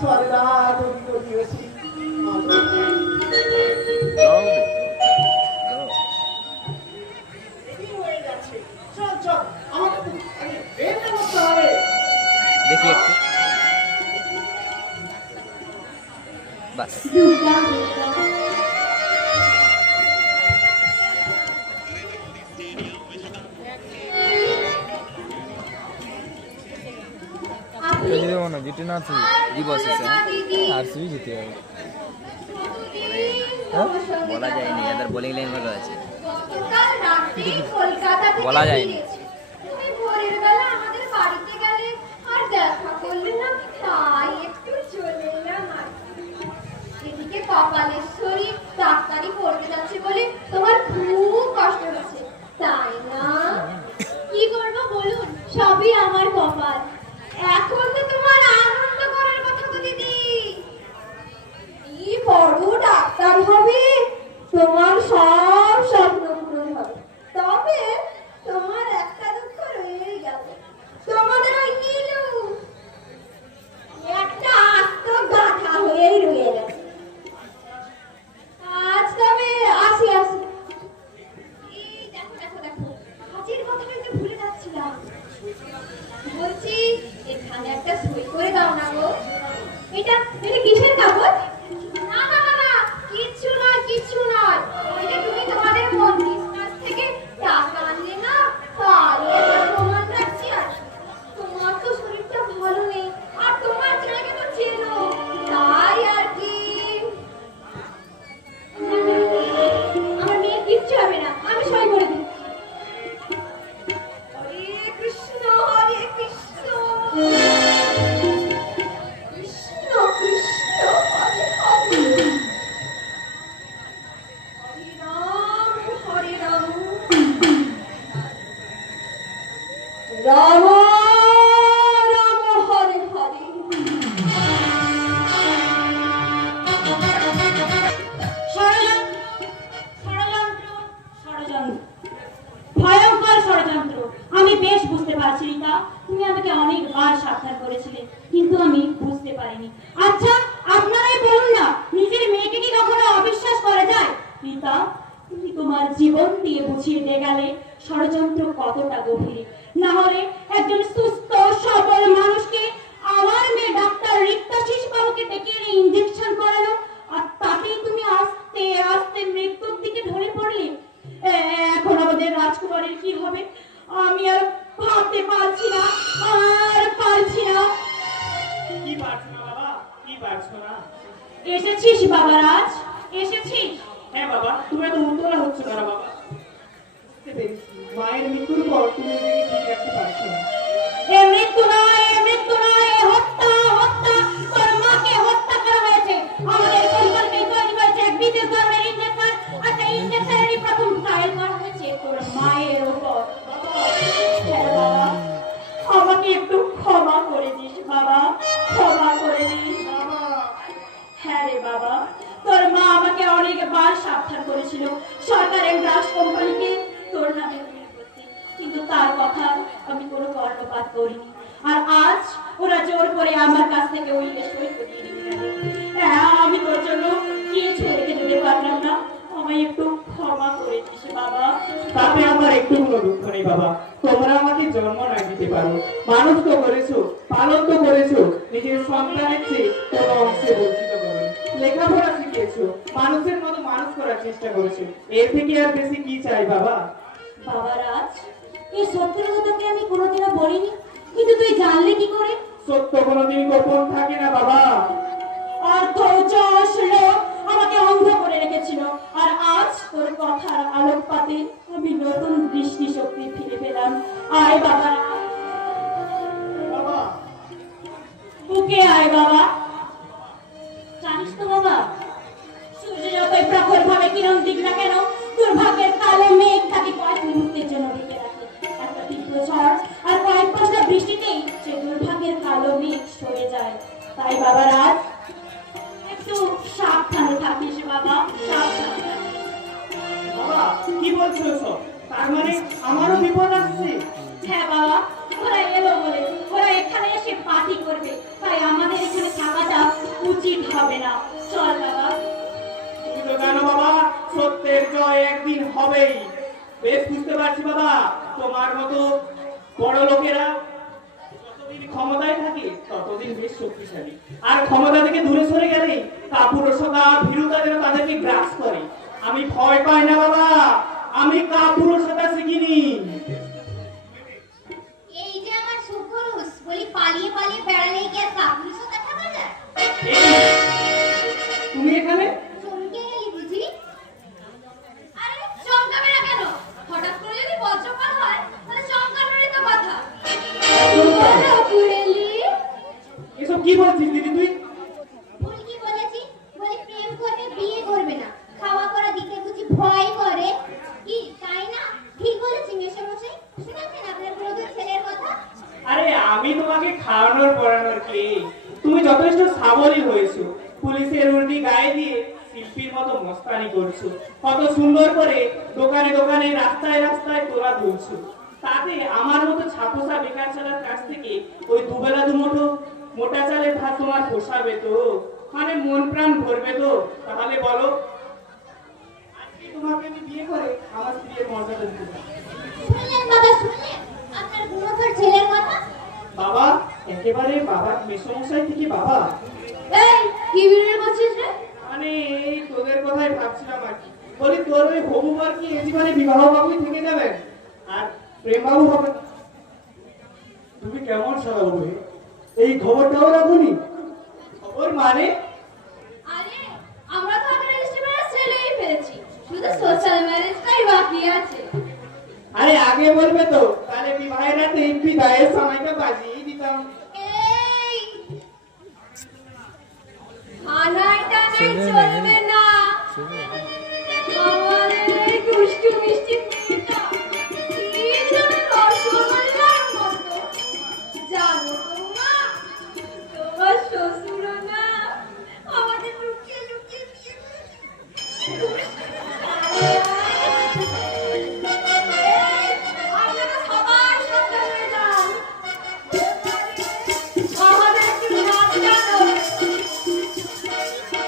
সারা দিয়েছি। দেখি একটু বাস। জিতে না দিবস আরসিবি জিতে যাবে। বলা যায়নি, এদের বোলিং লাইন ভালো আছে, বলা বলা যায়নি। তুমি ভোরের বেলা আমাদের বাড়িতে গেলে আর দেখা করলে না, তাই একটু চলে এলাম আর কি। এদিকে কপালেশ্বরী ডাক্তারি পড়তে যাচ্ছে বলে তোমার খুব কষ্ট হচ্ছে, তাই না? কি করবো বলুন, সবই আমার কপাল। এখন তো তোমার আনন্দ করার কথা তো দিদি, কি বড় ডাক্তার হবে, তোমার সব স্বপ্ন পূরণ হবে। তবে তোমার একটা দুঃখ রয়ে গেল, তোমাদের ওই নীলু একটা আস্ত গাধা হয়েই রয়ে গেছে। আজ তবে আসি আসি। এই দেখো দেখো দেখো, হাজির কথাটা একটু ভুলে যাচ্ছিলাম। বলছি এখানে একটা সই করে দাও না গো। এটা এটা কিসের কাগজ? না না না না, কিচ্ছু নয় কিচ্ছু নয়, এটা তুমি তোমাদের মন্ত্রীর কাছ থেকে টাকা আনলে না, তাহলে একটা প্রমাণ রাখছি। আর তোমার তো শরীরটা ভালো নেই, আর তোমার ছেলেকে তো চেনো, তাই আর কি। আমার মেয়ের কিচ্ছু হবে না, আমি সই করে দিচ্ছি। হরে কৃষ্ণ হরে কৃষ্ণ কৃষ্ণ কৃষ্ণ হরে হরে, হরে রাম রাম রাম হরে হরে। ষড়যন্ত্র ষড়যন্ত্র ভয়ঙ্কর ষড়যন্ত্র। আমি বেশ বুঝতে পারছি রিতা, তুমি আমাকে অনেকবার সাবধান করেছিলে, কিন্তু আমি বুঝতে পারিনি। আচ্ছা আপনারাই বলুন না, নিজের মেয়েকে কি কখনো অবিশ্বাস করা যায়? রিতা, তুমি তোমার জীবন দিয়ে বুঝিয়ে দিয়ে গেলে ষড়যন্ত্র কতটা গভীর। না হলে একজন সুস্থ সবল মানুষকে আমার মেয়ে ডাক্তার রিক্তাশিস বাবুকে ডেকে এনে ইঞ্জেকশন করালো, আর তাতেই তুমি আস্তে আস্তে মৃত্যুর দিকে ঢলে পড়লে। এখন আমাদের রাজকুমারের কি হবে আমি আর ভাবতে পারছি না, আর পারছি না। কি পারছো না বাবা, কি পারছো না? এসেছিস বাবা রাজ, এসেছিস? হ্যাঁ বাবা, তুমি এত উত্তরা হচ্ছ না বাবা। মায়ের মৃত্যুর পর তুমি নিজেকে ঠিক রাখতে পারছো না। এ মৃত্যু নয়, এ মৃত্যু নয়, এ হত্যা হত্যা। তোর মাকে হত্যা করা হয়েছে, আমাদের পরিবারকে তৈরি হয়েছে এক বিশেষ ধরনের ইঞ্জেকশন, আর সেই ইঞ্জেকশনেরই প্রথম ট্রায়াল করা হয়েছে তোর মায়ের উপর। হ্যাঁ বাবা, আমাকে একটু ক্ষমা করে দিস বাবা, ক্ষমা করে দিস। হ্যাঁ রে বাবা, তোর মা আমাকে অনেকবার সাবধান করেছিল সরকারের ব্রাশ কোম্পানিকে তোর নামে উল্লেখ করতে, কিন্তু তার কথা আমি কোনো কর্ণপাত করিনি। আর আজ ওরা জোর করে আমার কাছ থেকে ওই সই করিয়ে নিয়ে গেল। হ্যাঁ, আমি তোর জন্য কিছু রেখে দিতে পারলাম না, আমায় একটু ক্ষমা করে দিস বাবা। তাতে আমার একটু কোনো দুঃখ নেই বাবা। তোমরা আমাকে জন্ম না দিতে পারো, মানুষ তো করেছো, পালন তো করেছো, নিজের সন্তানের চেয়ে কোনো অংশে বঞ্চিত করো, লেখাপড়া শিখিয়েছো, মানুষের মতো মানুষ করার চেষ্টা করেছো, এর থেকে আর বেশি কি চাই বাবা? বাবা রাজ, এই সত্যের কথাকে আমি কোনোদিনও বলিনি, কিন্তু তুই জানলে কি করে? সত্য কোনোদিন গোপন থাকে না বাবা। অর্থ যশ লোক আমাকে অন্ধ করে রেখেছিল, আর আজ তোর কথার আলোকপাতে আমি নতুন দৃষ্টি শক্তি ফিরে পেলাম। আয় বাবা, বাবা বুকে আয় বাবা। জানিস তো বাবা, সূর্য যতই প্রখর ভাবে কিরণ দিক না কেন, দুর্ভাগ্যের কালো মেঘ তাকে কয়েক মুহূর্তের জন্য ঢেকে রাখে। একটা তীব্র ঝড় আর কয়েক পশলা বৃষ্টিতেই সে দুর্ভাগ্যের কালো মেঘ সরে যায়। তাই বাবা রাজ, একটু সাবধানে থাকিস বাবা, সাবধানে থাকিস। বাবা কি বলছো এসব? তার মানে আমারও বিপদ আসছে? হ্যাঁ বাবা, ওরা এলো বলে, ওরা এখানে এসে পার্টি করবে, তাই তাই আমাদের এখানে থাকাটা উচিত হবে না। চল বাবা। তুমি তো জানো বাবা, সত্যের জয় একদিন হবেই। বেশ বুঝতে পারছি বাবা, তোমার মতো বড় লোকেরা যতদিন ক্ষমতায় থাকে ততদিন বেশ শক্তিশালী, আর ক্ষমতা থেকে দূরে সরে গেলে কাপুরুষতা ভীরুতা যেন তাদেরকে গ্রাস করে। আমি ভয় পাই না বাবা, আমি কাপুরুষতা শিখিনি। এই যে আমার সুপুরুষ, বলি পালিয়ে পালিয়ে বেড়ালে কি আর কাপুরুষতা থাকা যায়? এই, তুমি এখানে? চমকে গেলি বুঝি? আরে চমকাবে না কেন? হঠাৎ করে যদি বজ্রপাত হয় তাহলে চমকানোরই তো কথা। বলো কুড়েলি। এসব কি বলছিস দিদি তুই? ভুল কি বলেছি? বলি প্রেম করবে বিয়ে করবে না, খাওয়া পড়া দিতে বুঝি ভয় করে কি, তাই না? ঠিক বলেছি মেশামশাই, শুনেছেন আপনার পুরোধর ছেলের কথা? আরে আমি তোমাকে খাওয়ানোর পড়ানোর কে? তুমি যথেষ্ট সাবলীল হয়েছো, পুলিশের উর্দি গায়ে দিয়ে শিল্পীর মতো মস্তানি করছো, কত সুন্দর করে দোকানে দোকানে রাস্তায় রাস্তায় তোরা দুলছো। তাতে আমার মতো ছাপোসা বেকার ছেলের কাছ থেকে ওই দুবেলা দুমুঠো মোটা চালের ভাত তোমার পোষাবে তো? মানে মন প্রাণ ভরবে তো? তাহলে বলো, আজকে তোমাকে আমি বিয়ে করে আমার স্ত্রীর মর্যাদা দিতে চাই। শুনলেন বাবা, শুনলেন আপনার গুণধর ছেলের কথা? বাবা, একেবারে বাবা মেসমশাই থেকে বাবা। এই কি বিড়বিড় করছিস রে? মানে এই তোদের কথাই ভাবছিলাম আর কি। বলি তোর ওই হবু বর কি এই জীবনে বিবাহ বাবুই থেকে যাবেন আর প্রেম বাবু হবে? তুমি কেমন সারা বলবে? এই খবরটাও রাখুনি? খবর মানে? আরে আমরা তো আগে রেজিস্ট্রি ম্যারেজ ছেলেই ফেলেছি, শুধু সোশ্যাল ম্যারেজটাই বাকি আছে। আরে আগে বলবে তো, তাহলে বিবাহের রাতে বিদায়ের সময়টা বাজিয়ে দিতাম। এই খানায় টানায় শুনবে না, চলবে না। শুনবে না। আমাদের এই দুষ্টু মিষ্টি মেয়েটা কি যেন রসগোল্লার মতো। জানো তো মা, তোমার শ্বশুরও না আমাদের লুকিয়ে লুকিয়ে বিয়ে করেছে। এই, আপনারা সবাই সাবধান হয়ে যান। আমাদের একটু হাত টানো।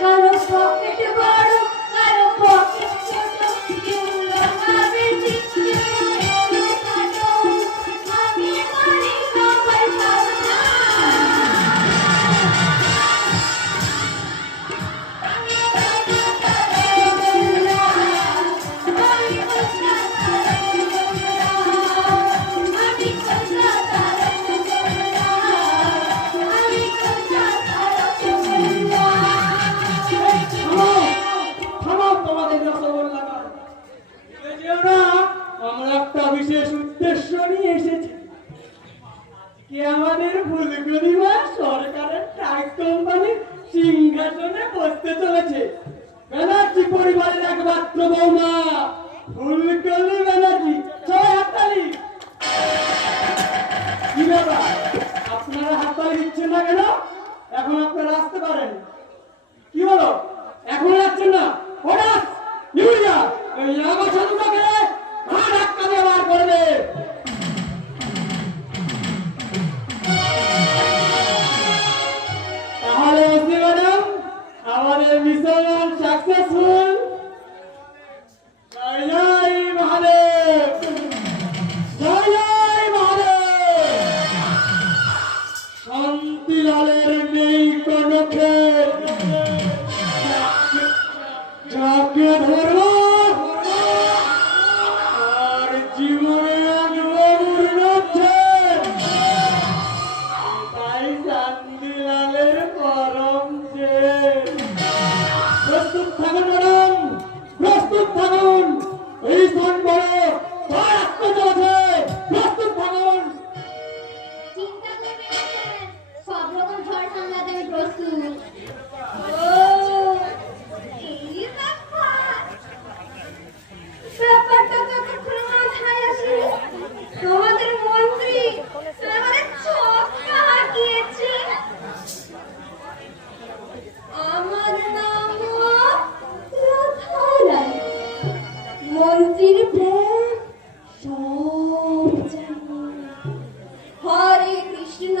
কারো পকেট বড়, কারো পকেট ছোট, কেউলো ভাবে ঠিক, কেউলো খাটো। আমি বলি সবাই সাবধান। আমি কলকাতা রসগোল্লা, আমি কলকাতা রসগোল্লা, আমি কলকাতা রসগোল্লা, আমি কলকাতা রসগোল্লা। থামাও, থামাও তোমাদের রসগোল্লা গান। ভুলে যেও না, আমরা একটা বিশেষ উদ্দেশ্য নিয়ে এসেছি। কি আমাদের ফুলকলি মা সরকারের ট্যাক্স কোম্পানি সিংহাসনে বসতে চলেছে। ব্যানার্জি পরিবারের একমাত্র বৌমা ফুলকলি ব্যানার্জি। সবাই হাততালি। কি ব্যাপার, আপনারা হাততালি দিচ্ছেন না কেন? এখন আপনারা আসতে পারেন। কি হলো, এখন যাচ্ছেন না? হঠাৎ ইউরিয়া এই আমার সাধুটাকে ধাক্কা দিয়ে বার করবে। তাহলে বুঝতে ম্যাডাম, আমাদের মিশন সাকসেসফুল। জয় জয় মহাদেব, জয় জয় মহাদেব। শান্তিলালের নেই কোনো খেদ, যাকে ধরবো আর জীবনে আনবো মূর্ণচ্ছে। তাই শান্তিলালের পরম জেদ। প্রস্তুত থাকুন ম্যাডাম, প্রস্তুত থাকুন। এই স্থান বড় আসতে চলেছে, প্রস্তুত থাকুন। চিন্তা করবেন না স্যার, সব রকম ঝড় সামলাতে আমি প্রস্তুত। ও, এই ব্যাপার। ব্যাপারটা তো এতক্ষণ মাথায় আসেনি। তোমাদের মন্ত্রী আমাদের ছক্কা হাঁকিয়েছে। আমার নাম রাধারানী, মন্ত্রীর প্রেম সব জানি। হরে কৃষ্ণ